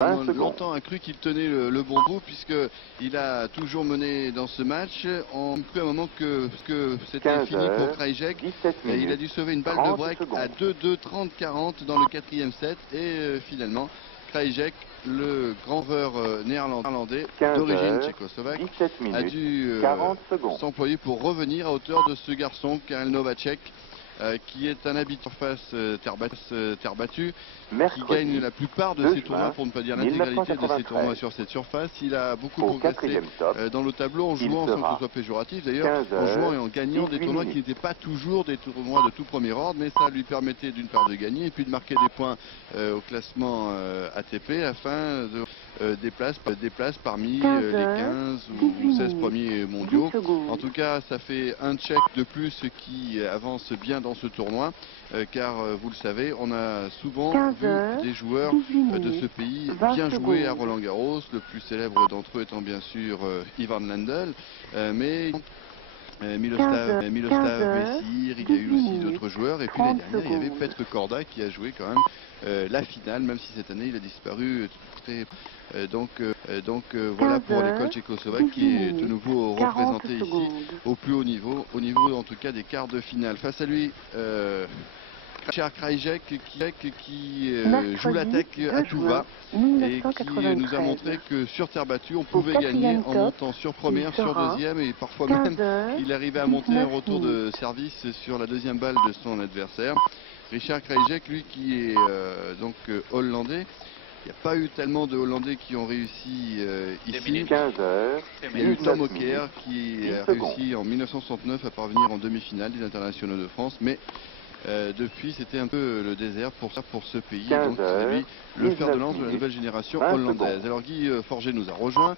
Longtemps a cru qu'il tenait le bon bout, puisqu'il a toujours mené dans ce match. On a cru à un moment que c'était fini pour Krajicek. Il a dû sauver une balle de break à 2-2, 30-40 dans le 4e set. Et finalement, Krajicek, le grand joueur néerlandais d'origine tchécoslovaque, a dû s'employer pour revenir à hauteur de ce garçon, Karel Novacek, qui est un habitué face terre battue, qui gagne la plupart de ses tournois, pour ne pas dire l'intégralité de ses tournois sur cette surface. Il a beaucoup progressé dans le tableau en jouant, sans que ce soit péjoratif d'ailleurs, en jouant et en gagnant des tournois qui n'étaient pas toujours des tournois de tout premier ordre, mais ça lui permettait d'une part de gagner et puis de marquer des points au classement ATP afin de des places parmi les 15 ou 16 premiers mondiaux. En tout cas, ça fait un Tchèque de plus qui avance bien dans ce tournoi, car vous le savez, on a souvent vu des joueurs de ce pays bien jouer à Roland Garros, le plus célèbre d'entre eux étant bien sûr Ivan Lendl, mais Miloslav Messir, il y a eu aussi d'autres joueurs, et puis l'année dernière il y avait Petr Korda qui a joué quand même la finale, même si cette année il a disparu très. Voilà pour l'école tchécoslovaque qui est de nouveau représentée ici au plus haut niveau en tout cas des quarts de finale. Face à lui, Richard Krajicek qui joue l'attaque à tout va et qui nous a montré que sur terre battue on pouvait gagner en montant sur première, sur deuxième, et parfois même il arrivait à monter un retour de service sur la deuxième balle de son adversaire. Richard Krajicek, lui, qui est donc hollandais. Il n'y a pas eu tellement de Hollandais qui ont réussi ici. Il y a eu Tom Ocker qui a réussi en 1969 à parvenir en demi-finale des internationaux de France, mais depuis c'était un peu le désert pour ce pays. Donc c'est lui le fer de lance de la nouvelle génération hollandaise. Alors Guy Forget nous a rejoint.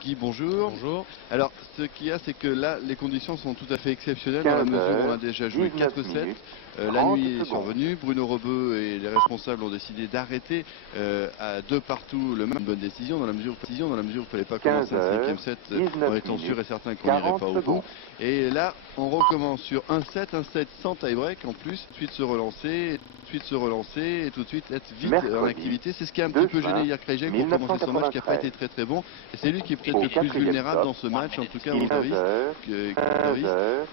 Guy, bonjour. Bonjour. Alors ce qu'il y a, c'est que là les conditions sont tout à fait exceptionnelles dans la mesure où on a déjà joué 4-7. La nuit est survenue, Bruno Rebeu et les responsables ont décidé d'arrêter à 2 partout le match. Une bonne décision dans la mesure où il ne fallait pas commencer un 5e set en étant sûr et certain qu'on n'irait pas au bout. Et là on recommence sur un set sans tie-break en plus, ensuite se relancer et tout de suite être vite en activité. C'est ce qui a un petit peu gêné hier Krajicek pour commencer son match qui n'a pas été très bon. Et c'est lui qui est peut-être le plus vulnérable dans ce match, en tout cas au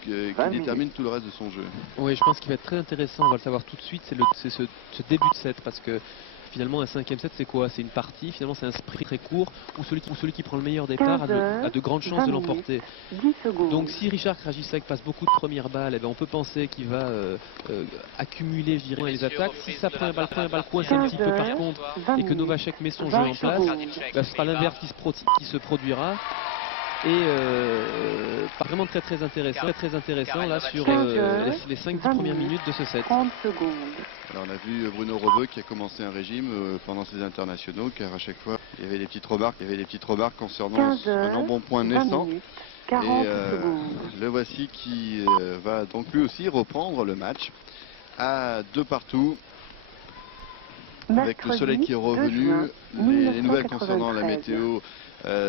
qui détermine tout le reste de son jeu. Oui, je pense qu'il va être très intéressant, on va le savoir tout de suite, c'est ce début de set, parce que finalement un 5e set c'est quoi? C'est une partie, finalement c'est un sprint très court où celui qui prend le meilleur départ a de grandes chances de l'emporter. Donc si Richard Krajicek passe beaucoup de premières balles, eh ben, on peut penser qu'il va accumuler, je dirais, les attaques. Si ça prend un balle coincé un petit peu par contre et que Novacek met son jeu en place, ben, ce sera l'inverse qui se produira. Et vraiment très intéressant là sur les 5-10 premières minutes de ce set. Alors on a vu Bruno Rebeu qui a commencé un régime pendant ses internationaux, car à chaque fois il y avait des petites remarques concernant un embonpoint naissant. Et le voici qui va donc lui aussi reprendre le match à 2 partout. Avec le soleil qui est revenu, les nouvelles concernant la météo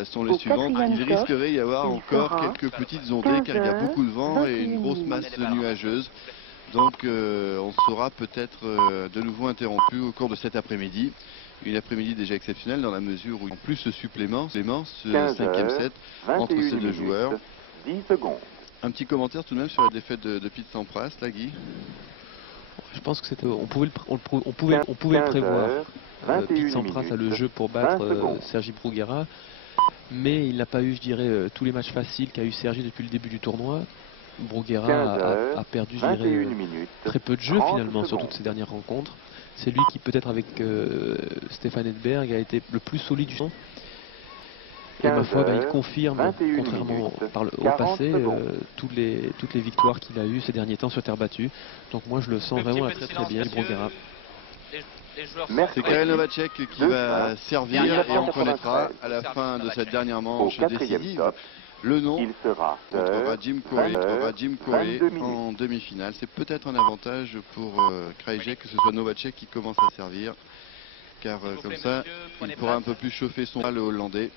sont les suivantes. Il risquerait d'y avoir encore quelques petites ondées car il y a beaucoup de vent et une grosse masse nuageuse. Donc on sera peut-être de nouveau interrompu au cours de cet après-midi. Une après-midi déjà exceptionnelle dans la mesure où en plus ce supplément, ce 5e set entre ces deux joueurs. Un petit commentaire tout de même sur la défaite de Pete Sampras, là Guy? Je pense que c'était, on pouvait le prévoir. Pete Sampras a le jeu pour battre Sergi Bruguera, mais il n'a pas eu, je dirais, tous les matchs faciles qu'a eu Sergi depuis le début du tournoi. Bruguera a perdu, je dirais, très peu de jeu finalement sur toutes ces dernières rencontres. C'est lui qui, peut-être avec Stefan Edberg, a été le plus solide du temps. Et ma foi, il confirme, contrairement au passé, toutes les victoires qu'il a eues ces derniers temps sur terre battue. Donc moi je le sens vraiment très bien, Bruguera. C'est Karel Novacek qui va servir et on connaîtra à la fin de cette dernière manche décisive le nom. Contre Jim Courier en demi-finale. C'est peut-être un avantage pour Krajicek que ce soit Novacek qui commence à servir, car comme ça il pourra un peu plus chauffer son le hollandais.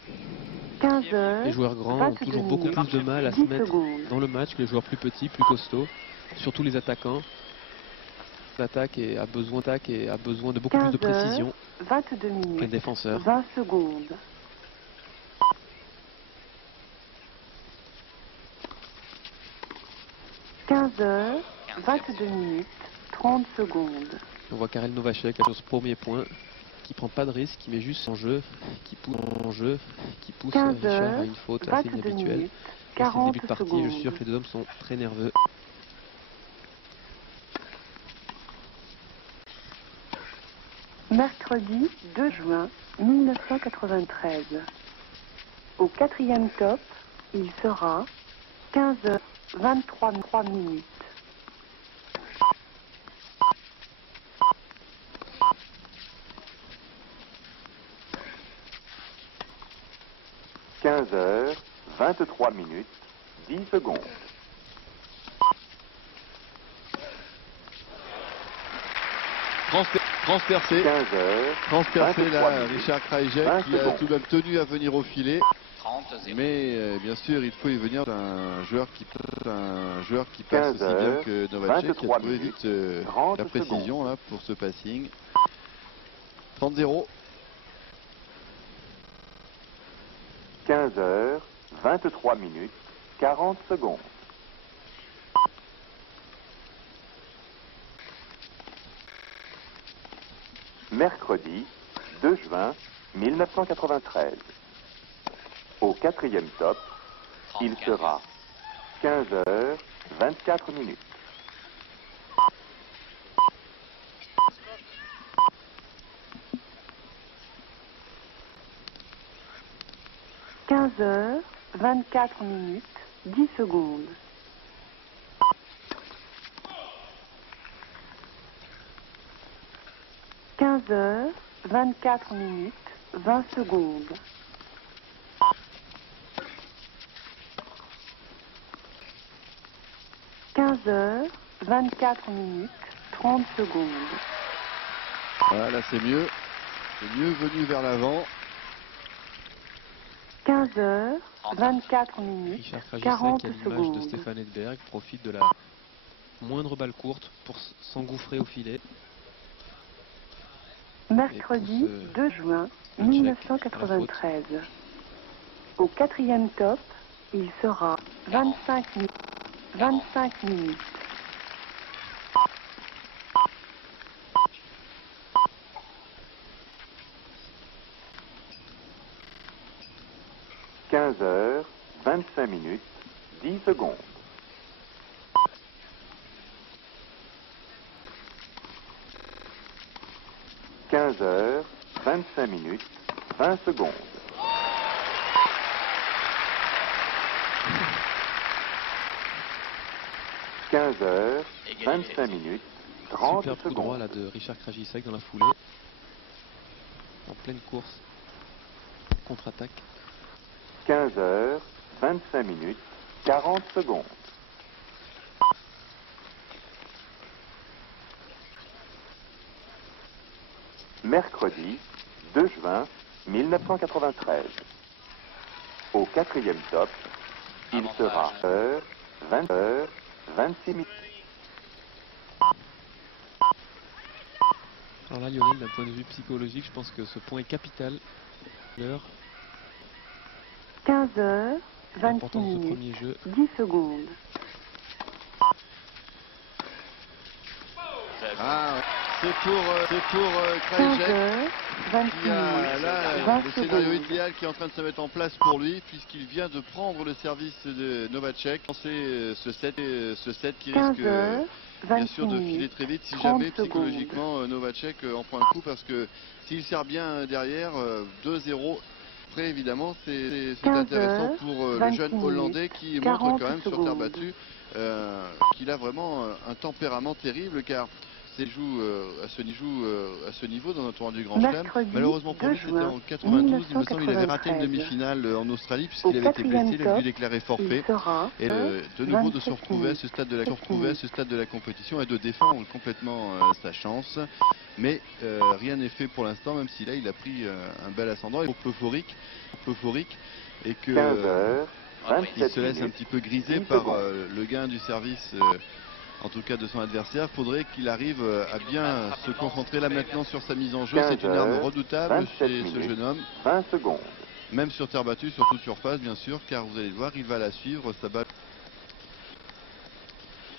Les joueurs grands ont toujours beaucoup plus de mal à se mettre dans le match que les joueurs plus petits, plus costauds, surtout les attaquants. d'attaque et a besoin de beaucoup plus de précision. 22 minutes. Les défenseurs. 20 secondes. 15h, 22 minutes, 30 secondes. On voit Karel Novacek sur ce premier point, qui prend pas de risque, qui met juste en jeu, qui pousse Richard à une faute assez inhabituelle. C'est le début de partie, je suis sûr que les deux hommes sont très nerveux. Mercredi 2 juin 1993. Au 4e top, il sera 15h 23 minutes. « 15h 23 minutes 10 secondes. Transpercé. 15h. Transpercé là, Richard Krajicek qui a tout de même tenu à venir au filet. Mais bien sûr, il faut y venir d'un joueur qui passe aussi bien que Novacek, qui a trouvé vite la précision là, pour ce passing. 30-0. 15h 23 minutes 40 secondes. Mercredi 2 juin 1993. Au 4e top, il sera 15h 24 minutes. « 15h 24 minutes 10 secondes. 15h 24 minutes 20 secondes. 15h 24 minutes 30 secondes. Voilà, là c'est mieux. C'est mieux venu vers l'avant. 15h 24 minutes Richard Krajicek, 40 à l'image secondes. de Stefan Edberg, profite de la moindre balle courte pour s'engouffrer au filet. Mercredi 2 juin 1993. Au 4e top, il sera 25 minutes. 25 minutes. « 15h 25 minutes 10 secondes. 15h 25 minutes 20 secondes. 15h 25 minutes 30 Super coup secondes. droit là de Richard Krajicek dans la foulée. En pleine course. Contre-attaque. 15h 25 minutes 40 secondes. Mercredi 2 juin 1993. Au 4e top, il sera 20h 26 minutes. Alors là, Lionel, d'un point de vue psychologique, je pense que ce point est capital. L'heure, 15h 26 l'importance de ce minutes premier jeu. 10 secondes. Ah, ouais. C'est pour Krajicek 15h 26 qui a là 20 le scénario secondes. idéal qui est en train de se mettre en place pour lui, puisqu'il vient de prendre le service de Novacek. C'est ce set qui risque 15h bien sûr 26 de filer minutes très vite si 30 jamais secondes. psychologiquement Novacek en prend un coup, parce que s'il sert bien derrière 2-0. Après évidemment c'est 15 intéressant pour le 26 jeune Hollandais qui montre 40 quand même sur terre secondes. battue qu'il a vraiment un tempérament terrible, car c'est joue à ce niveau dans notre tournoi du Grand Chelem. Mercredi Malheureusement pour 2 lui, c'était juin en 92, il me semble, il avait raté une 1993. demi-finale en Australie Au puisqu'il avait été 4e blessé, il avait top, dû déclarer forfait. il sera Et de nouveau de se 27 retrouver à ce stade de la compétition et de défendre complètement sa chance. Mais rien n'est fait pour l'instant, même si là il a pris un bel ascendant et euphorique et que 15h il 27 se laisse un minutes. petit peu griser 10 par secondes. le gain du service en tout cas de son adversaire. Il faudrait qu'il arrive à bien se concentrer là maintenant sur sa mise en jeu. C'est une arme redoutable chez ce jeune homme. 20 secondes. Même sur terre battue, sur toute surface bien sûr, car vous allez le voir, il va la suivre, sa balle.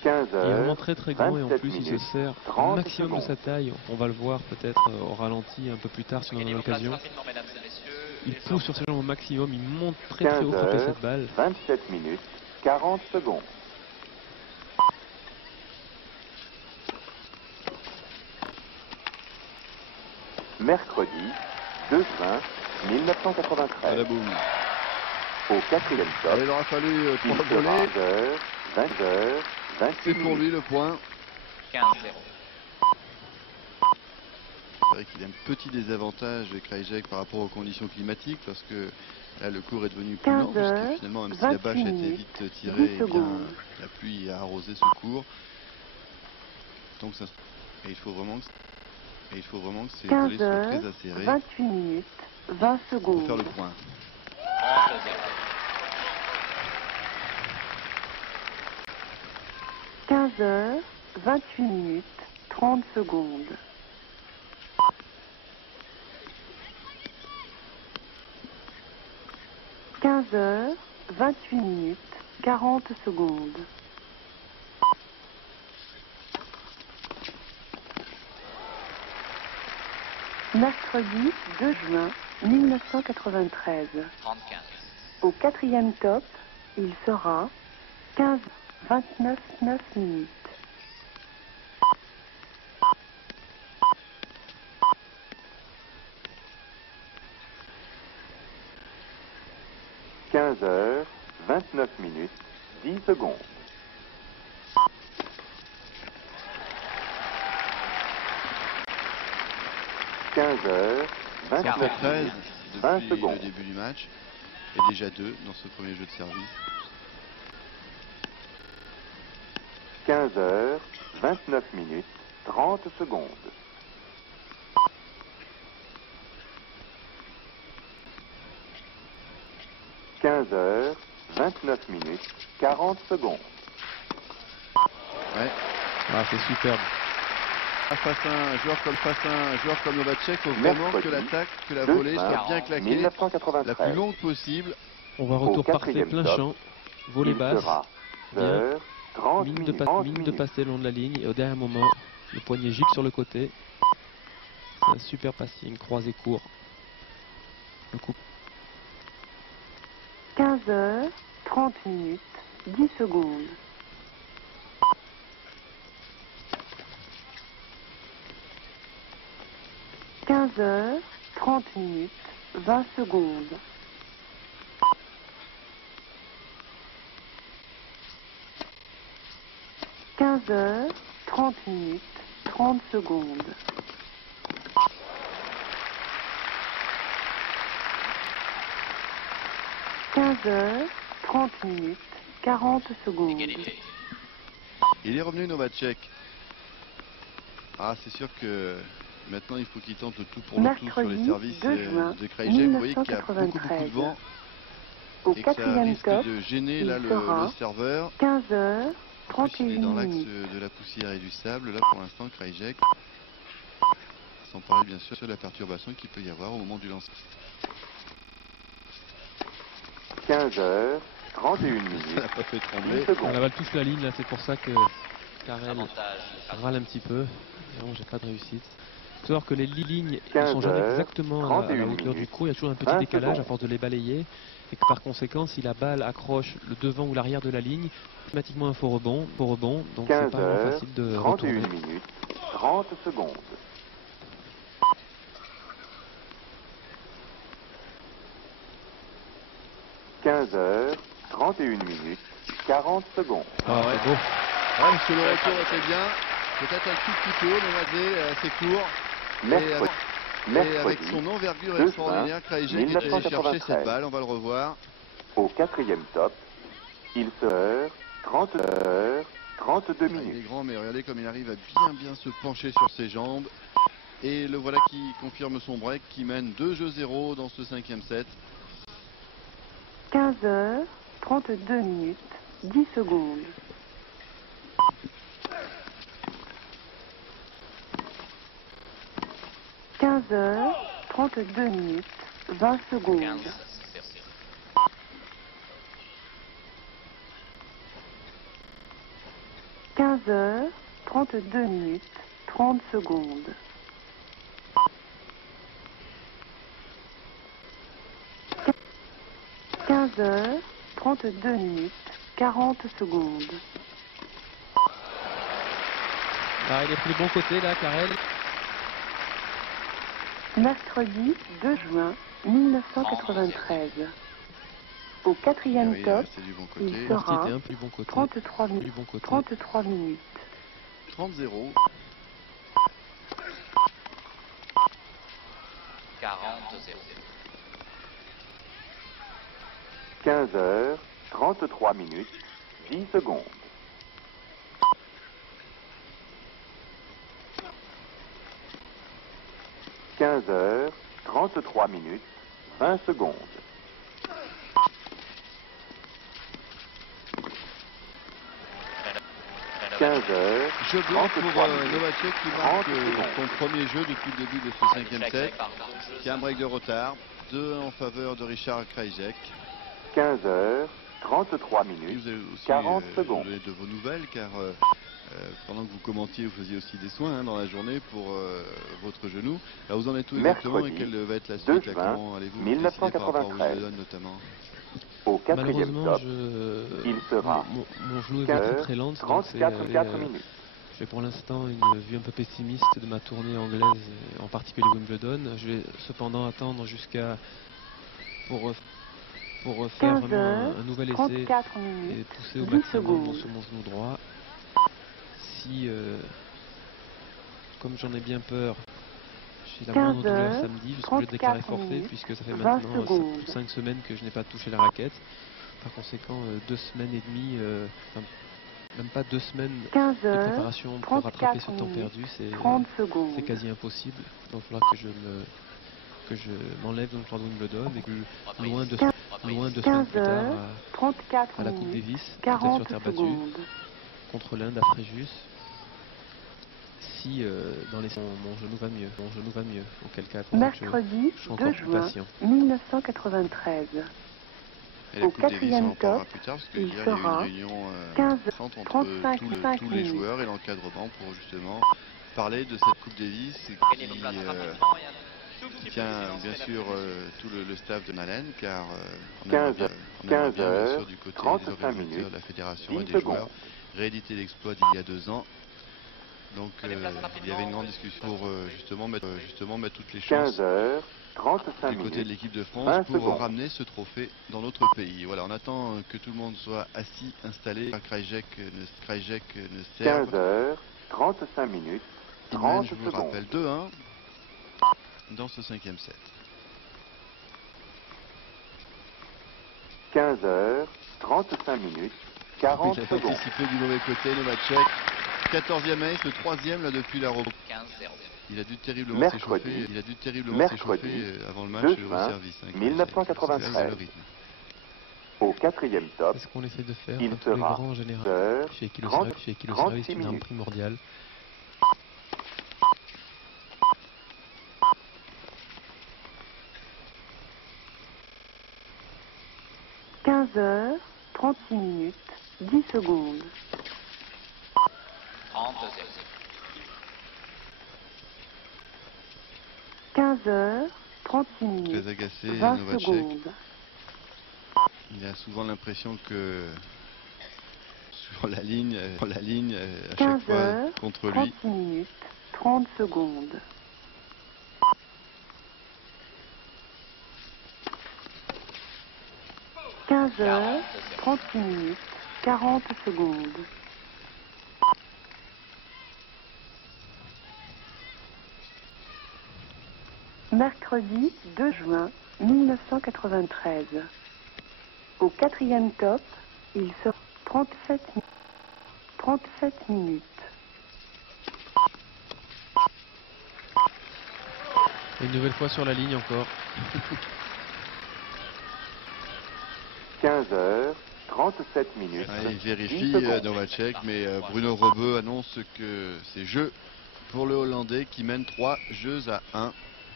15 Il est vraiment très grand et en plus il se sert au maximum secondes. de sa taille. On va le voir peut-être au ralenti un peu plus tard si on en a l'occasion. Il pousse sur ses jambes au maximum, il monte très haut frapper cette balle. 27 minutes, 40 secondes. Mercredi 2 juin 1993. À la boum. Au 4e top, Il aura fallu il 3 sera volets. 20h, 28 C'est pour lui le point. 15-0. C'est vrai qu'il a un petit désavantage, Krajicek, par rapport aux conditions climatiques, parce que là, le cours est devenu plus lent, puisque finalement, même si la bâche a été vite tirée, eh bien, la pluie a arrosé ce cours. Donc ça, et il faut vraiment que ces volets soient très acérés 28 minutes, 20 pour secondes. faire le point. 15h, 28 minutes, 30 secondes. 15h, 28 minutes, 40 secondes. Mercredi 2 juin 1993. 35. Au 4e top, il sera 15h29 9 minutes. 15h, 29 minutes, 10 secondes. 15h, 29 13 minutes, 20 depuis le secondes. début du match, et déjà 2 dans ce premier jeu de service. 15h, 29 minutes, 30 secondes. 15h, 29 minutes, 40 secondes. Ouais. Ah, c'est superbe. Face à un joueur comme Novacek, il faut vraiment que l'attaque, que la 2 volée juin soit bien claquée, 1993. la plus longue possible. On va retour Au parfait, 4e plein top, champ, volet il basse, sera bien, 10h, 30 mine minutes. de passer le long de la ligne et au dernier moment, le poignet gicle sur le côté. C'est un super passing, croisé court. Le coup 15h, 30 minutes, 10 secondes. 15h, 30 minutes, 20 secondes. 15h, 30 minutes, 30 secondes. 15h, 30 minutes, 40 secondes. Égalité. Il est revenu Novacek. Ah, c'est sûr que maintenant il faut qu'il tente le tout pour le tout sur les Mercredi services 2 juin de Krajicek. Vous voyez qu'il y a beaucoup de 1993. vent Au et que ça 4e risque top, de gêner il là, le sera serveur. 15h, En plus, il est 31 dans l'axe minutes. de la poussière et du sable. Là, pour l'instant, Krajicek, sans parler bien sûr de la perturbation qu'il peut y avoir au moment du lancement. 15h, 31 Ça minutes, n'a pas fait 10 trembler. Ah, secondes. la balle touche la ligne là, c'est pour ça que Karel Avantage. râle un petit peu. Non, j'ai pas de réussite. Il faut savoir que les lignes ne 15 sont jamais heures, exactement à la 31 hauteur du minutes, trou. Il y a toujours un petit 20 décalage à secondes. force de les balayer. Et que par conséquent, si la balle accroche le devant ou l'arrière de la ligne, automatiquement un faux rebond. Donc c'est 15 pas vraiment heures, facile de 31 retourner. minutes, 30 secondes. 15h, 31 minutes, 40 secondes. Ah, ouais. c'est beau. Ouais, parce que le retour était bien. Peut-être un tout petit peu, mais Madé, assez court. Et avec son envergure 2 extraordinaire, juin, Krajicek était allé chercher 1993. cette balle. On va le revoir. Au 4e top, il sera 30h, 32 Ah, il est minutes. grand, mais regardez comme il arrive à bien se pencher sur ses jambes. Et le voilà qui confirme son break, qui mène 2-0 dans ce 5e set. 15h, 32 minutes, 10 secondes. 15h32 minutes 20 secondes. 15h32 minutes 30 secondes. 15h32 minutes 40 secondes. Ah, il est pris le bon côté là, Karel. Mercredi 2 juin 1993. Au quatrième top, il sera 33 minutes. 33 minutes. 30-0. 15h33 minutes 10 secondes. 15h33 minutes 20 secondes. 15h. Jeu blanc pour Novacek qui marque son premier jeu depuis le début de ce cinquième set. Qui a un break de retard. 2 en faveur de Richard Krajicek. 15h33 minutes vous avez aussi 40 secondes. donné de vos nouvelles car pendant que vous commentiez, vous faisiez aussi des soins dans la journée pour votre genou. Là, vous en êtes où exactement et quelle va être la suite? Comment allez-vous décider par rapport au Wimbledon notamment? Au quatrième top, il sera mon genou est très très lente. 34 minutes. J'ai pour l'instant une vue un peu pessimiste de ma tournée anglaise, en particulier Wimbledon. Je vais cependant attendre jusqu'à pour faire vraiment un nouvel essai et pousser au maximum mon genou droit. Si, comme j'en ai bien peur, j'ai la moindre douleur samedi, je serai obligé de déclarer forfait puisque ça fait maintenant 5 semaines que je n'ai pas touché la raquette. Par conséquent, 2 semaines et demie, enfin, même pas 2 semaines de préparation pour rattraper ce temps perdu, c'est quasi impossible. Donc il faudra que je m'enlève donc lors de Wimbledon et que loin de semaines plus tard à la Coupe Davis, peut-être sur terre battue, contre l'Inde à Fréjus. Si dans les mon genou va mieux, auquel cas mercredi je suis encore 2 plus juin patient. 1993. Et la Coupe Davis, on en parlera plus tard parce qu'il y a eu une réunion entre tous les joueurs et l'encadrement pour justement parler de cette Coupe Davis qui tient bien sûr tout le staff de Malène car on aimerait bien sûr du côté des organisateurs de la fédération et des joueurs rééditer l'exploit d'il y a 2 ans. Donc il y avait une grande discussion pour justement mettre toutes les chances du côté de l'équipe de France pour ramener ce trophée dans notre pays. Voilà, on attend que tout le monde soit assis, installé. Krajicek ne serve. 15h35 minutes 30 je vous le rappelle, 2-1 dans ce cinquième set. 15h35 minutes 40 Il a secondes. participé du mauvais côté, Novacek. 14e ace, le 3e là depuis la reprise. Il a dû terriblement s'échauffer. Avant le match au service. 1993. Au quatrième top, c'est ce qu'on essaie de faire. il Tous les sera grands en général, chez qui le service est une arme primordiale. 15h36 minutes 10 secondes. 15h36 minutes très agacé, 20 Novacek. secondes. Il a souvent l'impression que sur la ligne, à 15 chaque fois contre lui. 36 minutes 30 secondes. 15h36 minutes 40 secondes. Mercredi 2 juin 1993. Au quatrième top, il sera 37 minutes. Et une nouvelle fois sur la ligne encore. 15h37 minutes. Il vérifie Novacek, mais Bruno Rebeu annonce que c'est jeu pour le Hollandais qui mène 3 jeux à 1.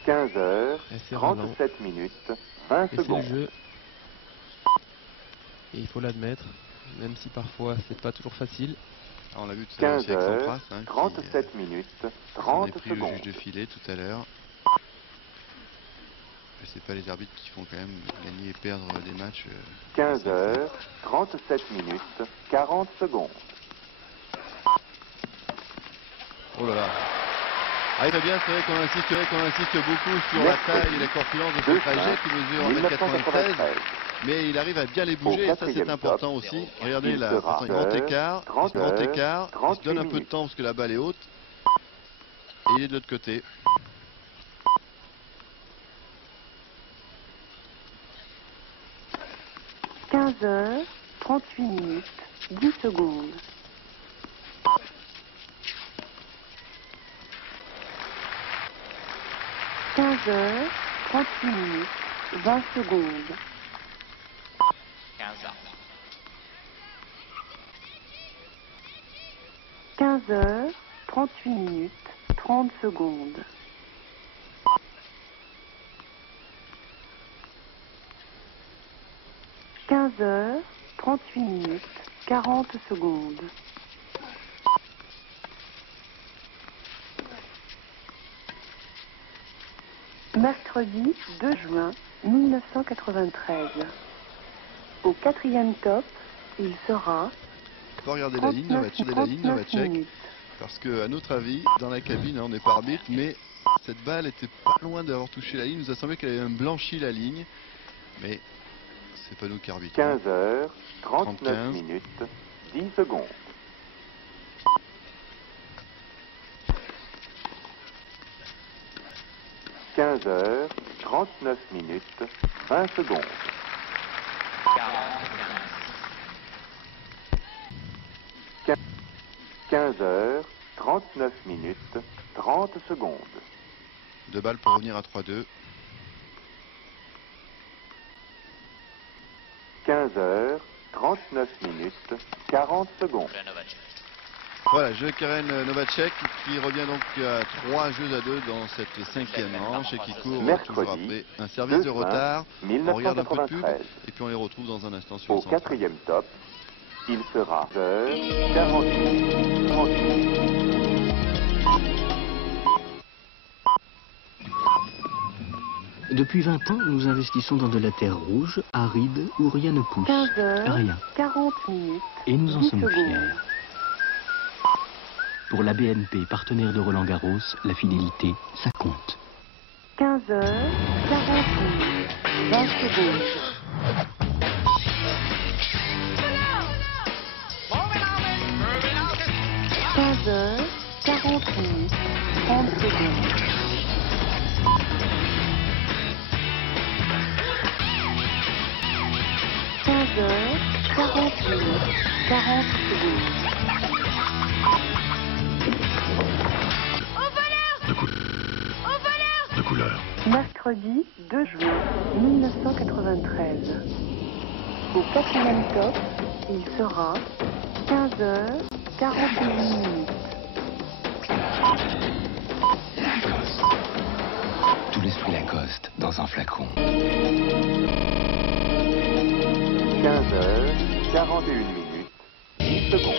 15h37 minutes 20 Et c'est le secondes. jeu. Et il faut l'admettre, même si parfois c'est pas toujours facile. Alors, on l'a vu tout à l'heure aussi avec Sampras, hein, 15h37 minutes s'en 30 est pris le secondes. juge de filet tout à l'heure. Et c'est pas les arbitres qui font quand même gagner et perdre des matchs. 15h37 minutes 40 secondes. Oh là là. Ah, très bien, c'est vrai qu'on insiste beaucoup sur la taille et la corpulence de ce Krajicek qui mesure 1m93, mais il arrive à bien les bouger et ça c'est important aussi. Regardez là, il grand écart, il se donne un peu de temps parce que la balle est haute et il est de l'autre côté. « 15h38 minutes 10 secondes. 15h38 minutes 20 secondes. 15h38 minutes 30 secondes. 15h38 minutes 40 secondes. Mercredi 2 juin 1993. Au 4e top, il sera Faut regarder la ligne Novacek, parce que à notre avis, dans la cabine, hein, on n'est pas arbitre, mais cette balle était pas loin d'avoir touché la ligne. Il nous a semblé qu'elle avait même blanchi la ligne, mais c'est pas nous qui arbitrons. 15h39 minutes 10 secondes. 15h39 minutes 20 secondes. 15h39 minutes 30 secondes. 2 balles pour revenir à 3-2. 15h39 minutes 40 secondes. Voilà, jeu Karen Novacek qui revient donc à 3-2 dans cette 5e manche et qui court toujours après un service de retard. On regarde un peu de pub et puis on les retrouve dans un instant sur Au le centre. 4e top, il sera 48 38. Depuis 20 ans, nous investissons dans de la terre rouge, aride, où rien ne pousse. 15h Rien. 40 minutes. Et nous en 10 sommes secondes. fiers. Pour la BNP, partenaire de Roland Garros, la fidélité, ça compte. 15h 40 minutes. 20 secondes. 15h40 minutes. 30 secondes. 15h40 minutes. 40 secondes. De couleur. Mercredi 2 juin 1993. Au 4e top, il sera 15h41 minutes. Tout l'esprit Lacoste dans un flacon. 15h41 minutes 10 secondes.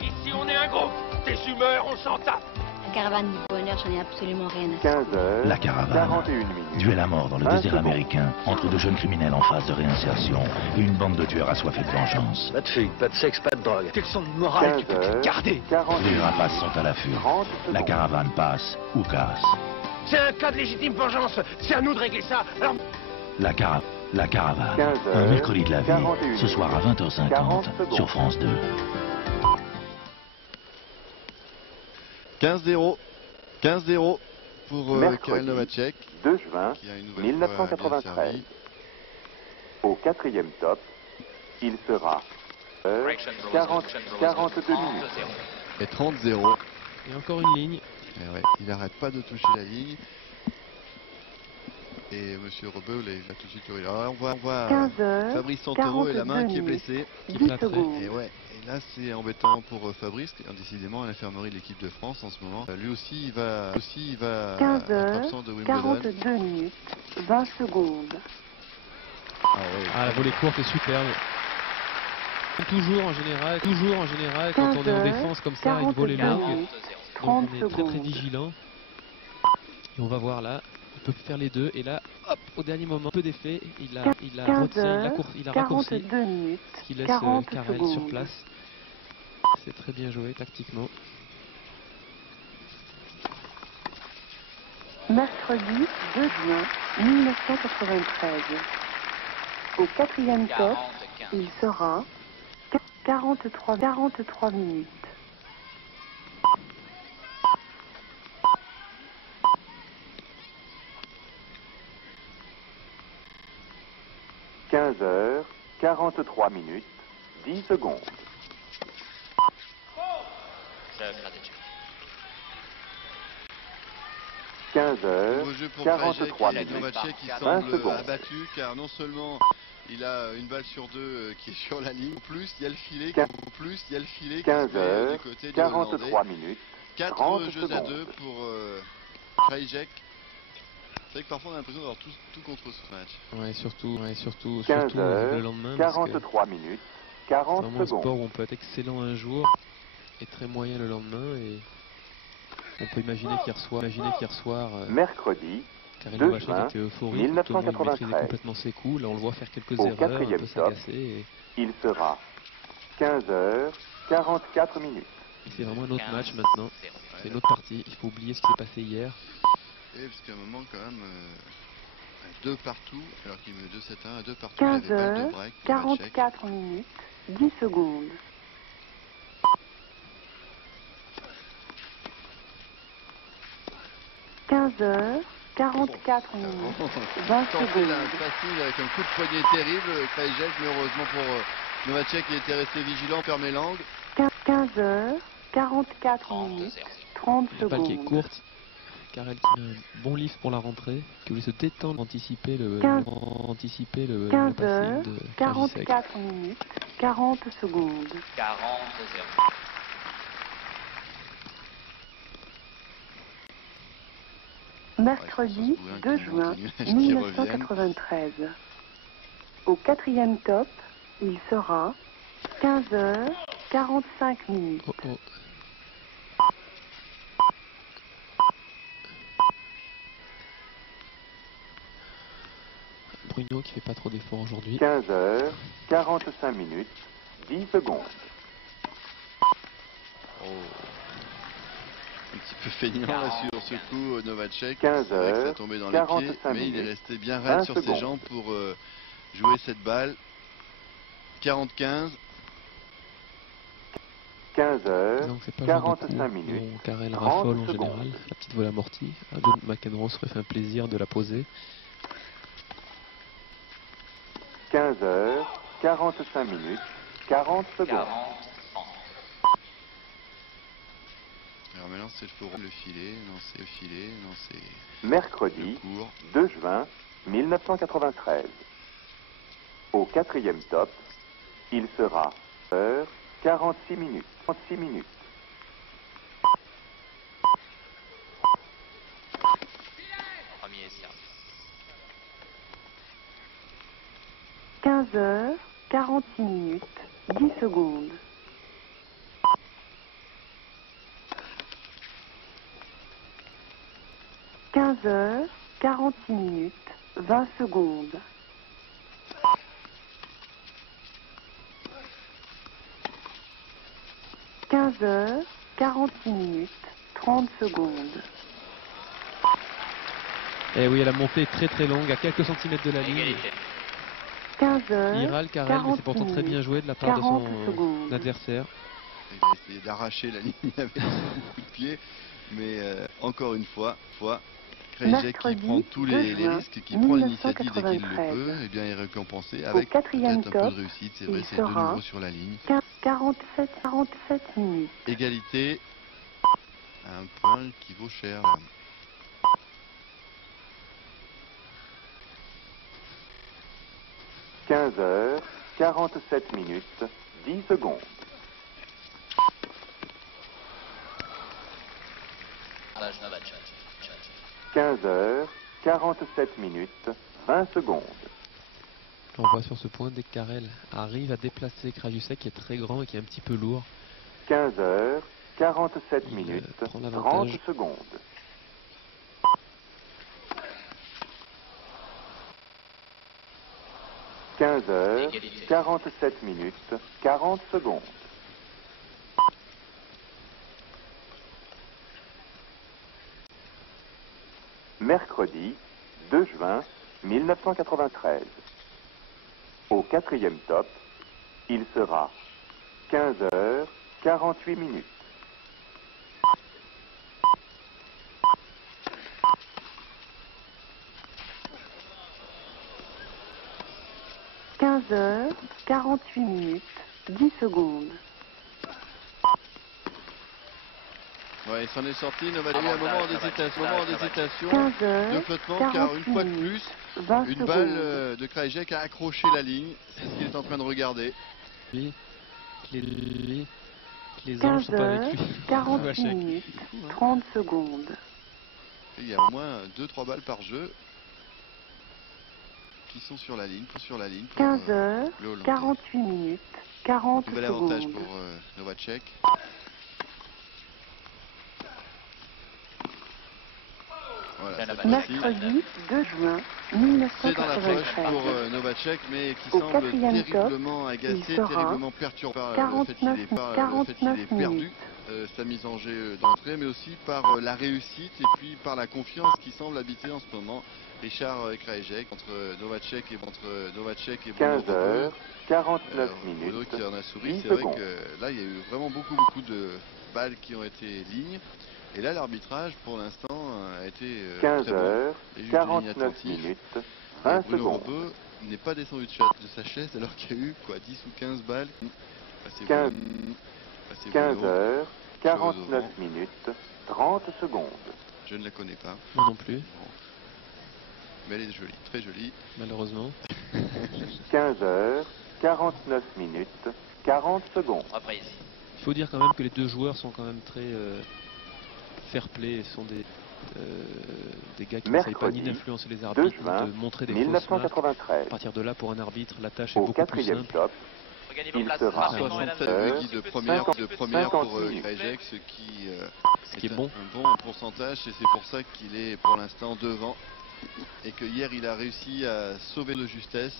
Ici on est un groupe, des humeurs, on s'en tape. La caravane du bonheur, j'en ai absolument rien à faire. 15h La caravane. 41 minutes. Duel à mort dans le 20 désert secondes. américain entre deux jeunes criminels en phase de réinsertion et une bande de tueurs assoiffés de vengeance. Pas de filles, pas de sexe, pas de drogue. Quelle leçon de morale tu peux te garder. 15h41 Les rapaces sont à l'affût. 30 La secondes. caravane passe ou casse. C'est un cas de légitime vengeance, c'est à nous de régler ça. Alors... La caravane. 15h, Un mercredi de la vie, 41 ce soir à 20h50 40 secondes. sur France 2. 15-0. 15-0 pour Mercredi. Karen Novacek 2 juin qui a une nouvelle fois bien 1993. servi. Au 4e top, il sera 42 minutes. Et 30-0. Et encore une ligne. Et ouais, il n'arrête pas de toucher la ligne. Et Monsieur Rebeu l'a tout de suite ouvert. Alors on voit 15 heures, Fabrice Santoro et la main qui est 42 blessée. Qui 10 plâtrait. secondes. Et ouais, et là c'est embêtant pour Fabrice, décidément à l'infirmerie de l'équipe de France en ce moment. Lui aussi il va 15 être heures, absent de Wimbledon. 42 minutes, 20 secondes. Ah ouais. Ah, la volée courte est superbe. Toujours en général, quand 15 on est en heures, défense comme ça, une volée 42 longue, minutes, donc 30 on est très secondes. vigilant. Et on va voir là, il peut faire les deux. Et là, hop, au dernier moment, peu d'effet, il a 15 retient, heures, il a raccourci, 42 minutes, ce qui laisse 40 Carrel secondes. sur place. C'est très bien joué tactiquement. Mercredi 2 juin 1993. Au 4e top, il sera 43 minutes. « 15 heures, 43 minutes, 10 secondes. » 15 heures, Nouveau jeu pour 43 Krajicek et minutes, Novacek qui 20 semble secondes. abattu car non seulement il a une balle sur deux qui est sur la ligne, en plus il y a le filet, 15 qui se fait 15 du heures, côté du Hollandais. 43 minutes, 4 30 jeux à secondes. 2 pour Krajicek. C'est vrai que parfois on a l'impression d'avoir tout contre ce match. Ouais, surtout 15 le heures, lendemain, parce que 43 minutes, c'est 40 vraiment un secondes. sport où on peut être excellent un jour et très moyen le lendemain. Et on peut imaginer qu'hier soir, Mercredi, Karel 2 Novacek juin était euphorique, justement, il maîtrisait 1993. complètement ses coups. Là, on le voit faire quelques Au erreurs, un 4e peu top, s'agacer. Et il sera 15 heures, 44 minutes. c'est vraiment un autre match maintenant. C'est une autre partie. Il faut oublier ce qui s'est passé hier. Et parce qu'à un moment quand même, à 2 partout, alors qu'il met 2-7-1, à 2 partout, 15 il y avait balle de heures, break pour Novacek. 44 minutes, 10 secondes. 15 heures, 44 minutes, 20 Tenté là, secondes. facile avec un coup de poignet terrible, Krajicek, mais heureusement pour Novacek, il était resté vigilant, fermé l'angle. 15 heures, 44 minutes, 30 La balle qui est secondes. courte. Karel qui met un bon lift pour la rentrée, qui voulait se détendre, anticiper le 15 passing heures, de Krajicek. 44 minutes, 40 secondes. 40-0. Mercredi 2 juin 1993. Au 4e top, il sera 15 heures, 45 minutes. Oh, oh. Bruno qui fait pas trop d'efforts aujourd'hui. 15 heures, 45 minutes, 10 secondes. Un petit peu feignant là sur ce coup, Novacek. 15 C'est vrai que ça heures, tombait dans les pieds, 45 mais il est minutes, resté bien 20 raide sur ses secondes. jambes pour jouer cette balle. 40-15. 15 heures, Donc c'est pas le genre de 45 coup minutes, dont Karel 30 raffole en secondes. général. La petite volée amortie. À John McEnroe serait fait un plaisir de la poser. 15 heures, 45 minutes, 40 secondes. Alors maintenant c'est le forum, le filet, non c'est le filet, non c'est Mercredi, le court. 2 juin 1993. Au 4e top, il sera 46 minutes. 46 minutes. Premier service. 15 heures, 46 minutes, 10 secondes. 15 heures, 46 minutes, 20 secondes. 15 heures, 46 minutes, 30 secondes. Et oui, la montée est très très longue, à quelques centimètres de la ligne. Égalité. 15 heures, Il râle Karel, mais c'est pourtant très bien joué de la part de 40 son secondes. adversaire. Il a essayé d'arracher la ligne avec son coup de pied, mais encore une fois, Krajicek qui Mercredi prend tous 2 les juin risques, qui prend l'initiative dès qu'il le 1993. peut, et bien il est récompensé Au avec 4e peut-être un peu top, de réussite. C'est il vrai, c'est de sera nouveau sur la ligne. 47 minutes. Égalité, un point qui vaut cher là. 15h, 47 minutes, 10 secondes. 15h, 47 minutes, 20 secondes. On voit sur ce point dès que Karel arrive à déplacer Krajicek qui est très grand et qui est un petit peu lourd. 15h, 47 minutes, 30 secondes. 15h, 47 minutes, 40 secondes. Mercredi 2 juin 1993. Au 4e top, il sera 15h, 48 minutes. 15h, 48 minutes, 10 secondes. Ouais, il s'en est sorti. Novak a eu un moment d'hésitation, 15h, de flottement, car une fois de plus, une balle de Krajicek a accroché la ligne. C'est ce qu'il est en train de regarder. Les anges sont pas avec lui. 48 minutes, 30 secondes. Et il y a au moins 2-3 balles par jeu qui sont sur la ligne. 15h, 48 minutes, 40 nouvel secondes. avantage pour Novacek. Voilà, Mercredi 2 juin c'est dans la poche 1993. pour Novacek, mais qui Au semble quatrième terriblement top, agacé, il sera terriblement perturbé par le fait qu'il 49 ait perdu sa mise en jeu d'entrée, mais aussi par la réussite et puis par la confiance qui semble habiter en ce moment Richard Krajicek entre Novacek et Bruno 15h, 49 minutes, Bruno qui en a souri. 10 C'est vrai secondes. que là il y a eu vraiment beaucoup de balles qui ont été lignes. Et là, l'arbitrage, pour l'instant, a été très 15h, bon. Les juges de ligne 49 attentifs. minutes, Et 20 Bruno secondes. Robeux n'est pas descendu de sa chaise alors qu'il y a eu 10 ou 15 balles. Passez 15, Bruno. 15h, 49 minutes, 30 secondes. Je ne la connais pas. Moi non plus, Bon. Mais elle est jolie, très jolie. malheureusement. 15h, 49 minutes, 40 secondes. Il faut dire quand même que les deux joueurs sont quand même très fair play, sont des gars qui n'essayent pas ni d'influencer les arbitres, ni de montrer des fausses marques. 1993. À partir de là, pour un arbitre, la tâche est Au beaucoup plus 4e simple. top, il sera 67 de première pour Krajicek, ce qui est bon. Un bon pourcentage, et c'est pour ça qu'il est pour l'instant devant. Et que hier, il a réussi à sauver de justesse.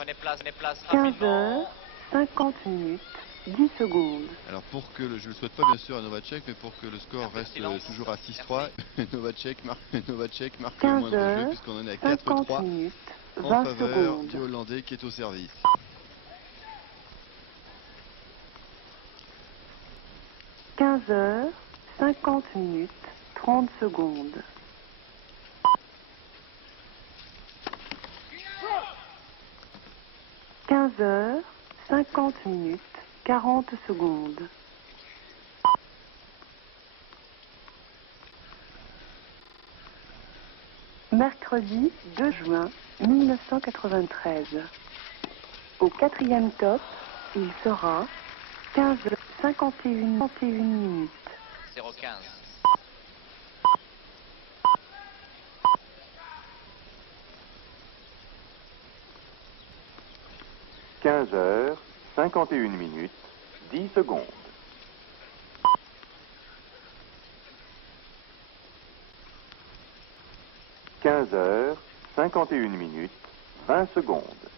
15h, 50 minutes, 10 secondes. Alors pour que je ne le souhaite pas bien sûr à Novacek, mais pour que le score reste toujours à 6-3, Novacek marque le moindre jeu puisqu'on en est à 4-3 minutes, en 20 faveur secondes. du Hollandais qui est au service. 15h, 50 minutes, 30 secondes. 15h, 50 minutes, 40 secondes. 'Mercredi 2 juin 1993. Au 4e top, il sera 15h51 minutes. 015. 15h, 51 minutes, 10 secondes. 15h, 51 minutes, 20 secondes.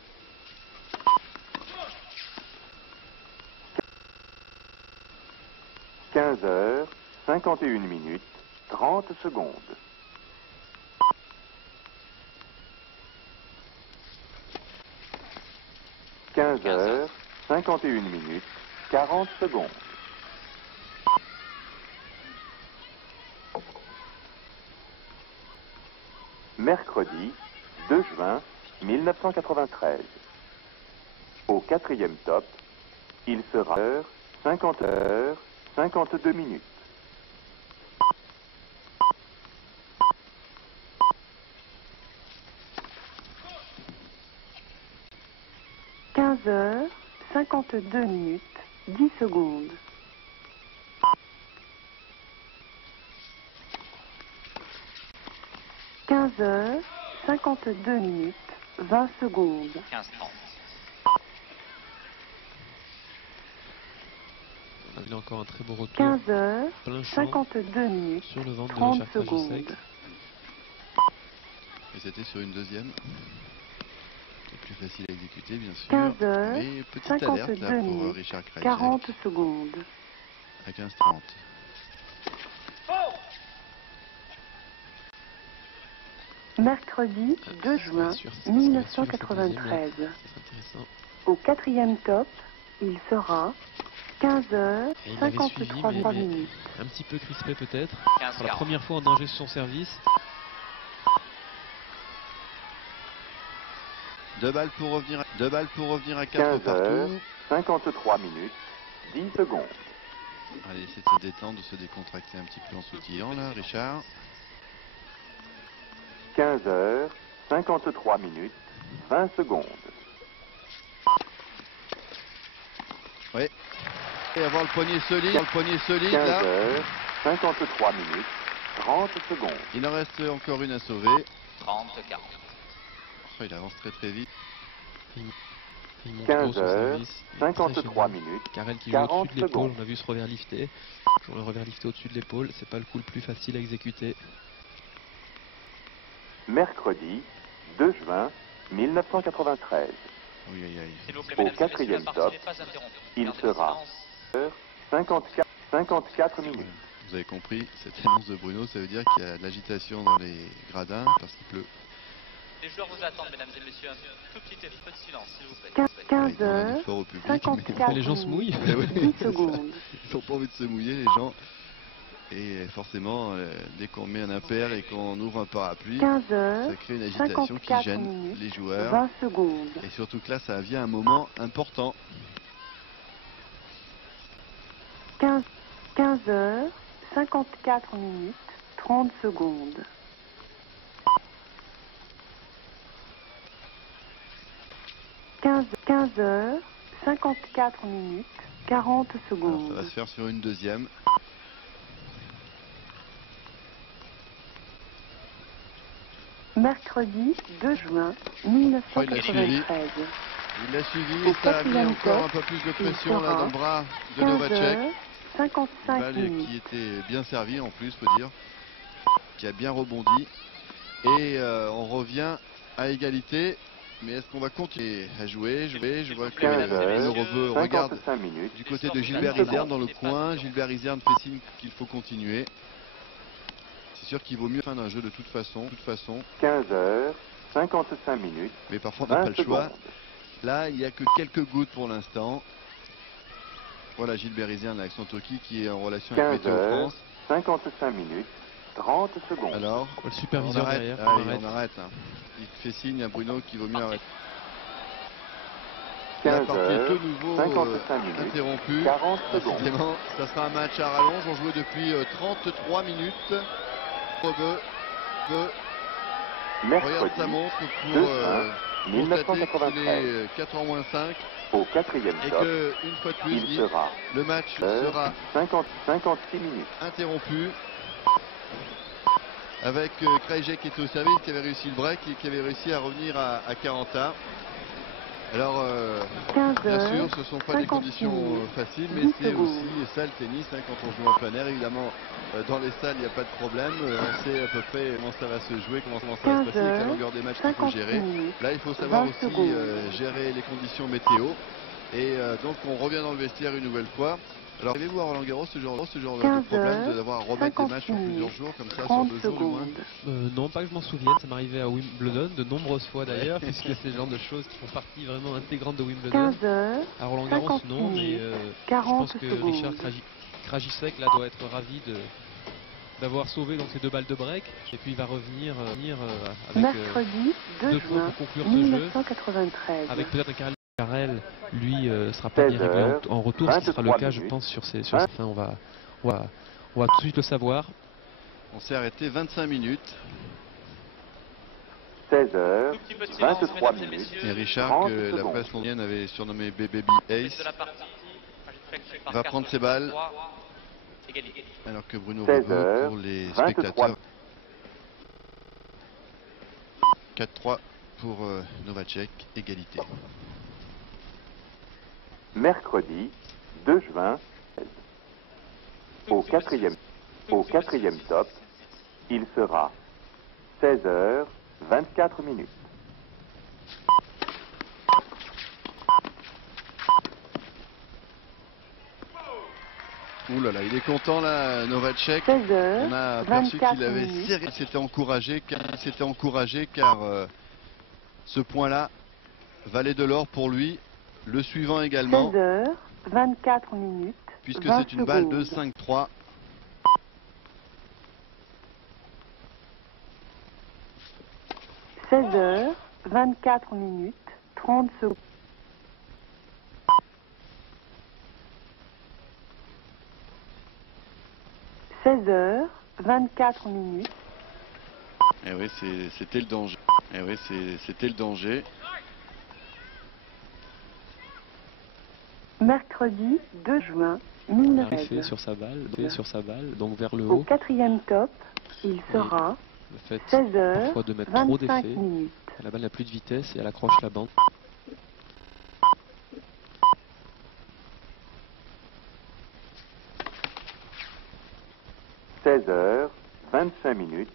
15h, 51 minutes, 30 secondes. 15h, 51 minutes, 40 secondes. Mercredi 2 juin 1993. Au 4e top, il sera 50h, 52 minutes. 15h, 15h52 minutes 10 secondes. 15h52 minutes 20 secondes. 15-30. Il a encore un très beau retour. 15h52 minutes sur le ventre 30 de Richard secondes. Krajicek. Et c'était sur une deuxième. C'est plus facile à exécuter, bien sûr. 15h Mais petite alerte là 52 pour minutes Richard Krajicek. 40 secondes. À 15-30. Mercredi 2 juin 1993. Au quatrième top, il sera 15h53 minutes. Un petit peu crispé peut-être. Pour la première fois en danger sur son service. Deux balles pour revenir à 4 partout. 53 minutes 10 secondes. Allez, essayer de se détendre, de se décontracter un petit peu en sautillant là, Richard. 15h53 minutes 20 secondes. Oui. Et avoir le poignet solide, là. 15h53 minutes 30 secondes. Il en reste encore une à sauver. 30-40. Oh, il avance très très vite. Il monte gros son service. 53 minutes. Karel qui joue au-dessus de l'épaule, on a vu ce revers lifté. Sur le revers lifté au-dessus de l'épaule, c'est pas le coup le plus facile à exécuter. Mercredi 2 juin 1993. Oui, aïe, aïe. Au quatrième top, il sera 54 minutes. Vous avez compris, cette annonce de Bruno, ça veut dire qu'il y a de l'agitation dans les gradins parce qu'il pleut. Les joueurs vous attendent, mesdames et messieurs. Un tout petit peu de silence, s'il vous plaît. 15h54 les gens se mouillent. 10 secondes. Ils n'ont pas envie de se mouiller, les gens. Et forcément, dès qu'on met un impair et qu'on ouvre un parapluie, ça crée une agitation qui gêne les joueurs. 20 secondes. Et surtout que là, ça vient à un moment important. 15h54 minutes 30 secondes. 15h54 minutes 40 secondes. Alors, ça va se faire sur une deuxième. Mercredi 2 juin 1993. Il l'a suivi et ça a mis encore un peu plus de pression là dans le bras de Novacek. 55 Une balle minutes. qui était bien servie en plus, faut dire, qui a bien rebondi. Et on revient à égalité. Mais est-ce qu'on va continuer à jouer? Je vois que le regarde du côté de Gilbert Izerne dans le coin. Gilbert Izerne fait signe qu'il faut continuer. C'est sûr qu'il vaut mieux fin d'un jeu de toute façon. 15h55 minutes. Mais parfois on n'a pas le choix. Là, il n'y a que quelques gouttes pour l'instant. Voilà Gilbert Izerne avec son Toki qui est en relation avec Météo France. 55 minutes 30 secondes. Alors, le superviseur on arrête. derrière. On arrête. Hein. Il fait signe à Bruno qu'il vaut mieux arrêter. La partie est de nouveau interrompue. 40 secondes. Décidément, ça sera un match à rallonge. On joue depuis 33 minutes. Regarde sa montre pour constater qu'il est 4h-5. Au quatrième et top, que, une fois de plus, le match sera 56 minutes. interrompu. Avec Krajicek qui était au service, qui avait réussi le break et qui avait réussi à revenir à 40A. Alors, bien sûr, ce ne sont pas des conditions faciles, mais c'est aussi ça le tennis, hein, quand on joue en plein air. Évidemment, dans les salles, il n'y a pas de problème. On sait à peu près comment ça va se jouer, comment ça va se passer, avec la longueur des matchs qu'il faut gérer. Là, il faut savoir aussi gérer les conditions météo. Et donc, on revient dans le vestiaire une nouvelle fois. Alors, avez-vous à Roland Garros ce genre de problème d'avoir à remettre des matchs sur plusieurs jours, comme ça, sur 2 jours du moins? Non, pas que je m'en souvienne, ça m'arrivait à Wimbledon, de nombreuses fois d'ailleurs, puisque c'est le genre de choses qui font partie vraiment intégrante de Wimbledon. À Roland Garros, non, mais je pense que Richard Krajicek là doit être ravi d'avoir sauvé donc ces 2 balles de break, et puis il va revenir avec mercredi 2 points pour conclure ce 1993. jeu, avec peut-être un Karel, lui, sera pas bien réglé en retour, ce qui sera le cas, je pense, sur ces fins. On va tout de suite le savoir. On s'est arrêté 25 minutes. 16h, Tout petit peu de silence, 23 mesdames et minutes. messieurs. Et Richard, 30 que la secondes. presse londonienne avait surnommé Baby Ace, De la partie. Réflexe par va carte prendre ses sur balles. 3. Égalité. alors que Bruno 16 Rebeau heures, pour les 23. spectateurs. 4-3 pour Novacek, égalité. Mercredi 2 juin, au quatrième top, il sera 16h 24 minutes. Ouh là là, il est content là, Novacek. 16h, On a aperçu 24 qu'il avait minutes. serré, il s'était encouragé car ce point-là valait de l'or pour lui. Le suivant également, 16h, 24 minutes. puisque 20 c'est une balle de secondes. 5-3. « 16h, 24 minutes, 30 secondes. 16h, 24 minutes. Eh oui, c'était le danger. Eh oui, c'était le danger. Mercredi 2 juin Il arrive 1916. sur sa balle, donc vers le Au haut. quatrième top, il sera Le fait 16h, parfois de mettre trop 25 d'effet. minutes. La balle n'a plus de vitesse et elle accroche la bande. – 16h 25 minutes.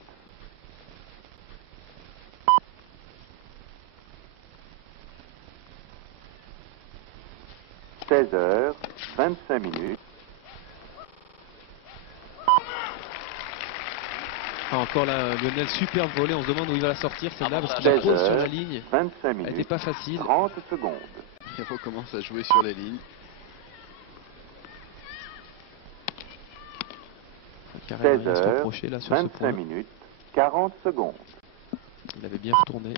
16h 25 minutes. Ah, encore là, Lionel, super volée, on se demande où il va la sortir, celle-là, parce qu'il 16 la pose sur la heures, ligne. 25 Elle n'était minutes. pas facile. 30 secondes. Il recommence à jouer sur les lignes. Carrément, 16 il va se heures, reprocher là sur ce 25 point. minutes. 40 secondes. Il avait bien retourné.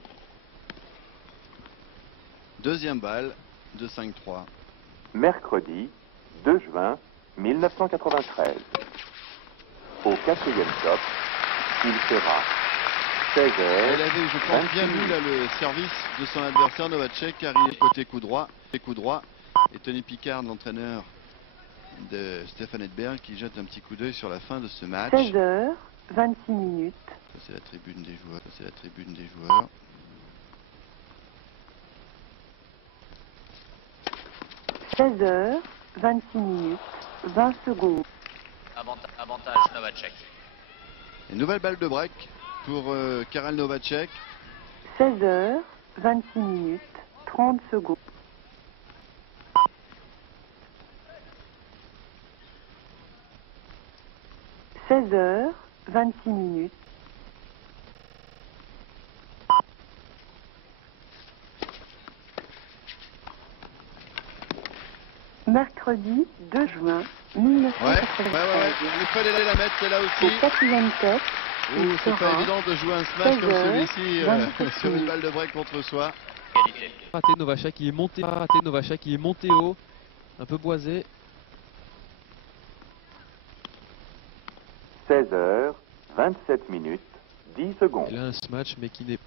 Deuxième balle de 5-3. Mercredi 2 juin 1993. Au quatrième top, il sera 16h. Elle avait, je pense, bien vu là, le service de son adversaire Novacek, car il est côté coup droit. Et Tony Picard, l'entraîneur de Stéphane Edberg, qui jette un petit coup d'œil sur la fin de ce match. 16h, 26 minutes. Ça, c'est la tribune des joueurs. Ça, c'est la tribune des joueurs. « 16h, 26 minutes, 20 secondes. » Avantage Novacek. Une nouvelle balle de break pour Karel Novacek. 16h, 26 minutes, 30 secondes. 16h, 26 minutes. Mercredi 2 juin 1993. Il fallait la mettre celle-là aussi. Au quatrième top, il C'est pas sera évident de jouer un smash comme 16h, celui-ci 27 sur une minutes. balle de break contre soi. Égalité. Raté Novacek, il est monté haut, un peu boisé. 16h 27 minutes 10 secondes. Il a un match, mais qui n'est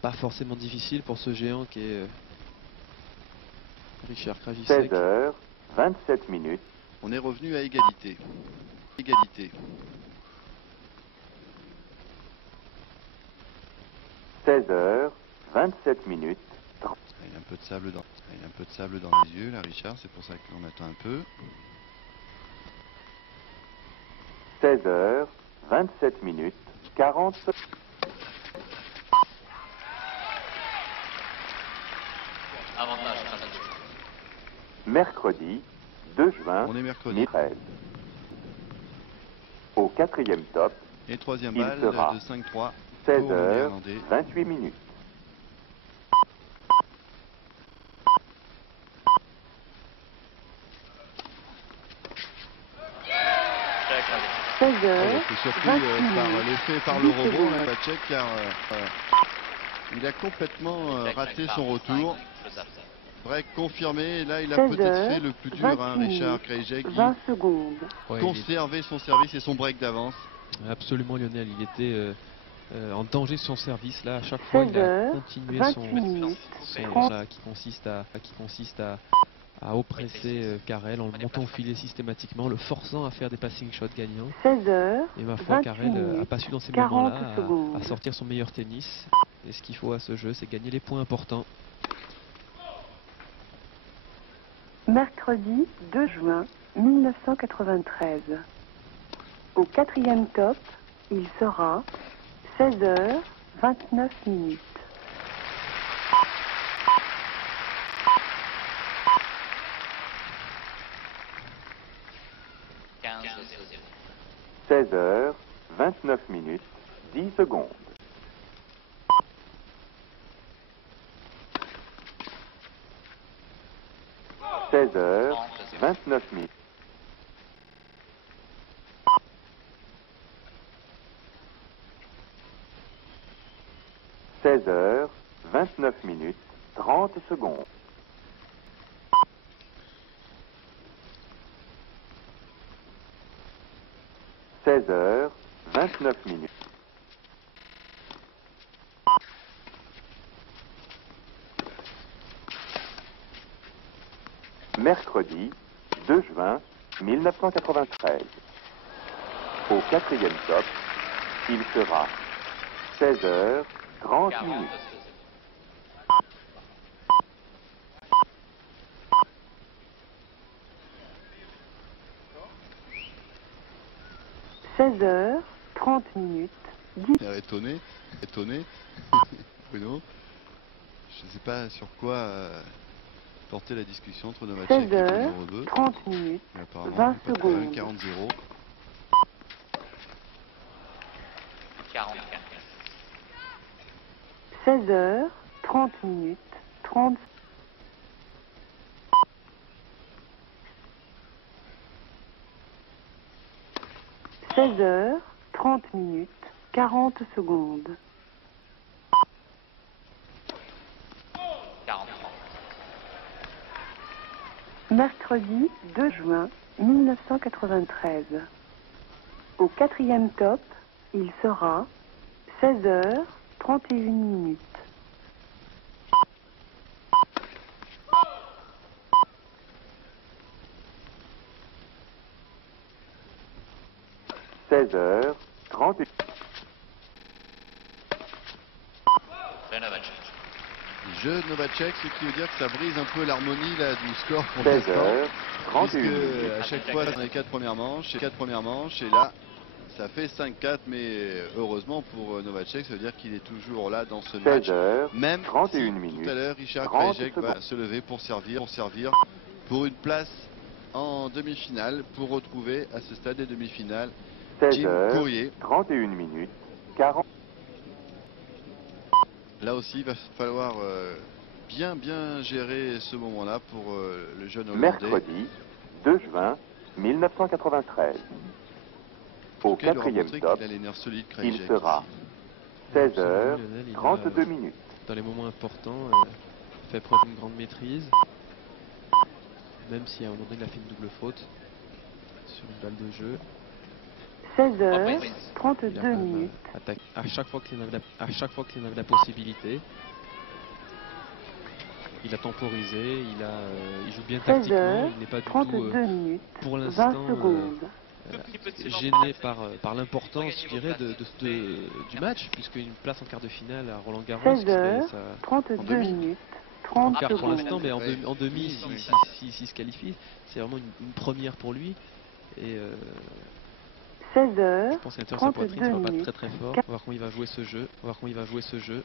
pas forcément difficile pour ce géant qui est Richard Krajicek. 16h 27 minutes. On est revenu à égalité. Égalité. 16h 27 minutes. Il y a un peu de sable dans, il y a un peu de sable dans les yeux là, Richard, c'est pour ça qu'on attend un peu. 16h 27 minutes 40 secondes. Avantage Novacek. Mercredi 2 juin On est mercredi. 2013. Au quatrième top, Et troisième il balle sera de 5-3 pour 16h le Néerlandais. 28 minutes. Check. 16h, C'est surpris 28 par minutes. l'effet par le 10 robot, secondes. Novacek, car il a complètement Check, raté check, son par retour. 5, faisable. Break confirmé, et là il a 16 peut-être heures, fait le plus dur, hein, 28 Richard Krajicek, qui 20 secondes. Ouais, conservait son service et son break d'avance. absolument Lionel, il était en danger sur son service. Là, à chaque fois, il a continué qui consiste à oppresser Karel en le montant au filet systématiquement, le forçant à faire des passing shots gagnants. 16h, et ma foi, Karel n'a pas su dans ces moments-là à sortir son meilleur tennis. Et ce qu'il faut à ce jeu, c'est gagner les points importants. Mercredi 2 juin 1993. Au 4e top, il sera 16h29 minutes. « 16h29 minutes, 10 secondes. » 16h29 minutes. 16h29 minutes, 30 secondes. 16h29 minutes. Mercredi 2 juin 1993. Au 4e top, il sera 16h30 minutes. 16h30 minutes. 10. Étonné, Bruno. Je ne sais pas sur quoi porter la discussion entre Novacek et le numéro 2. 30 minutes, Mais apparemment, 20 pas de problème, secondes. 40-0. 44. 16h30 minutes, 30. 16h30 minutes, 40 secondes. 40. Mercredi 2 juin 1993. Au 4e top, il sera 16h31 minutes. 16h30. Jeu de Novacek, ce qui veut dire que ça brise un peu l'harmonie là, du score pour l'instant. 16h31 Puisque minutes. à chaque fois dans les 4 premières manches, et là ça fait 5-4, mais heureusement pour Novacek, ça veut dire qu'il est toujours là dans ce match. 16h31 Même si minutes. tout à l'heure Richard 30 Krajicek secondes. va se lever pour servir pour une place en demi-finale, pour retrouver à ce stade des demi-finales Jim Courier. 16h31 minutes. 40. Là aussi, il va falloir bien gérer ce moment-là pour le jeune Hollandais. Mercredi 2 juin 1993. Au Il aura 4e montré top, qu'il a les nerfs solides, il Krajicek. sera Lionel, il 16h32 a, minutes. dans les moments importants, il fait preuve d'une grande maîtrise. Même si à un moment donné, il a fait une double faute sur une balle de jeu. 16h32 Il a quand même minutes. attaqué à chaque fois qu'il en avait la possibilité. Il a temporisé, il joue bien tactiquement, il n'est pas du 32 tout minutes, pour 20 l'instant secondes. gêné par l'importance, je dirais, du match, puisque une place en quart de finale à Roland Garros, 16h32 minutes, 30 quart pour l'instant, secondes. mais en demi, s'il se qualifie, c'est vraiment une première pour lui. Et je pense qu'à l'intérieur de sa poitrine, ça va 16h32 pas minutes. très fort. On va voir comment il va jouer ce jeu.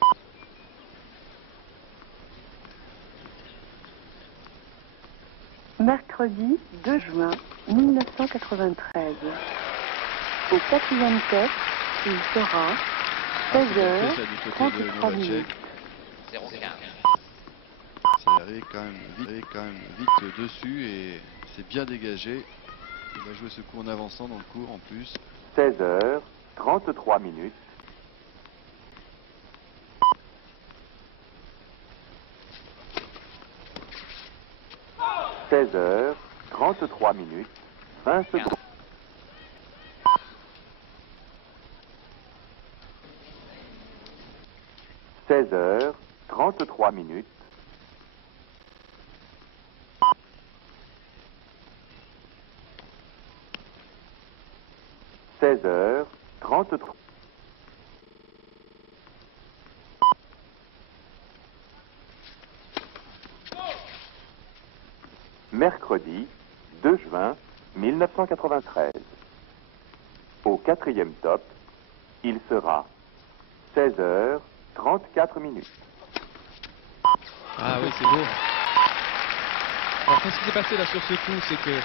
Mercredi 2 juin 1993. Au 4e top, il sera 16h33 minutes. 0,15. C'est arrivé quand même vite dessus et c'est bien dégagé. Il va jouer ce coup en avançant dans le cours en plus. 16h33 minutes. 16h33 minutes, 20 secondes. 16h33 16h33 minutes. 16h33. Mercredi 2 juin 1993. Au 4e top, il sera 16h34 minutes. Ah oui, c'est beau. Alors, qu'est-ce qui s'est passé là sur ce coup? C'est que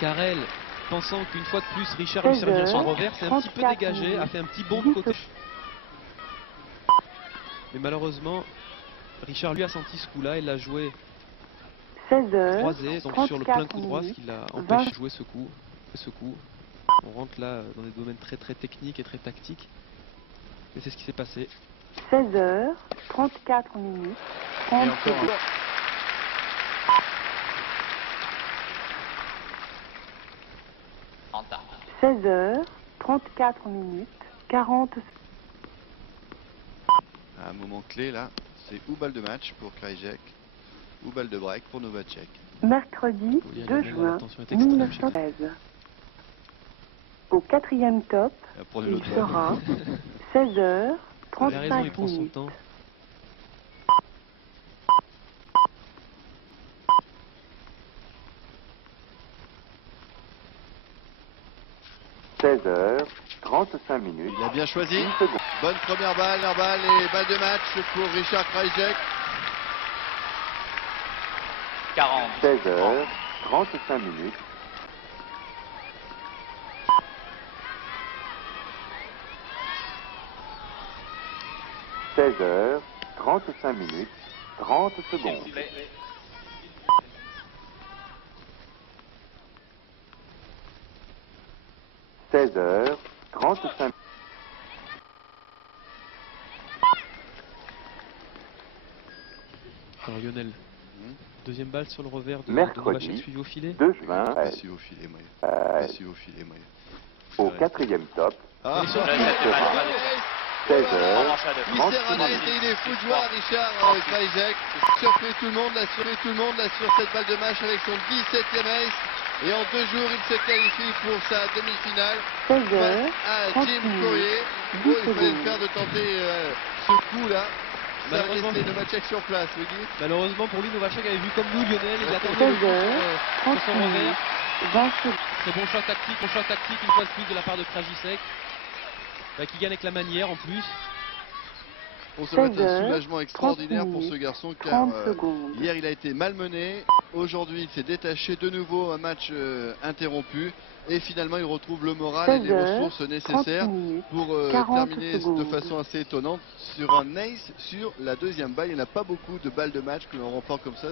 Karel, pensant qu'une fois de plus Richard lui servirait son revers, s'est un petit peu dégagé, a fait un petit bond de côté. Mais malheureusement, Richard lui a senti ce coup-là, il l'a joué croisé, donc sur le plein coup droit, ce qui l'a empêché de jouer ce coup. On rentre là dans des domaines très très techniques et très tactiques. Et c'est ce qui s'est passé. 16h34 minutes. 30 secondes. 16h34 minutes. 40 secondes. Un moment clé là, c'est ou balle de match pour Krajicek, ou balle de break pour Novacek. Mercredi 2 juin 1913. Au 4e top, il sera 16h35 Il a raison, il prend son minutes. temps. minutes. Il a bien choisi. Bonne première balle, Nerval et balle de match pour Richard Krajicek. 40. 16h35 minutes. 16h35 minutes. 30 secondes. 16h35. Alors Lionel, deuxième balle sur le revers de Mercredi, Novacek suivi au filet. 2 juin, Suivi au filet, moyen. Suivi au filet, moyen. au 4e top, Ah, Ça fait mal. 16h. il sert un arrêté, il est fou de joie, Richard Krajicek. Surpris tout le monde là sur cette balle de match avec son 17e ace. Et en 2 jours, il se qualifie pour sa demi-finale. 16h, À 30 Jim minutes, Courier. 10 Il fallait le secondes. faire de tenter ce coup-là. Ça Malheureusement, restait Novacek sur place, oui. malheureusement pour lui, Novacek avait vu comme nous Lionel, il attendait 16 le coup heures, sur 30 son revers. minutes, 20 secondes. Très bon choix tactique une fois de plus de la part de Krajicek. Qui gagne avec la manière en plus. Bon, ça va être 16 un heures, soulagement extraordinaire 30 pour ce minutes, garçon car 30 secondes. hier il a été malmené. Aujourd'hui il s'est détaché de nouveau, un match interrompu. Et finalement il retrouve le moral et 16 les heures, ressources nécessaires 30 minutes, pour 40 terminer de secondes. façon assez étonnante sur un ace sur la deuxième balle. Il n'y en a pas beaucoup de balles de match que l'on remporte comme ça.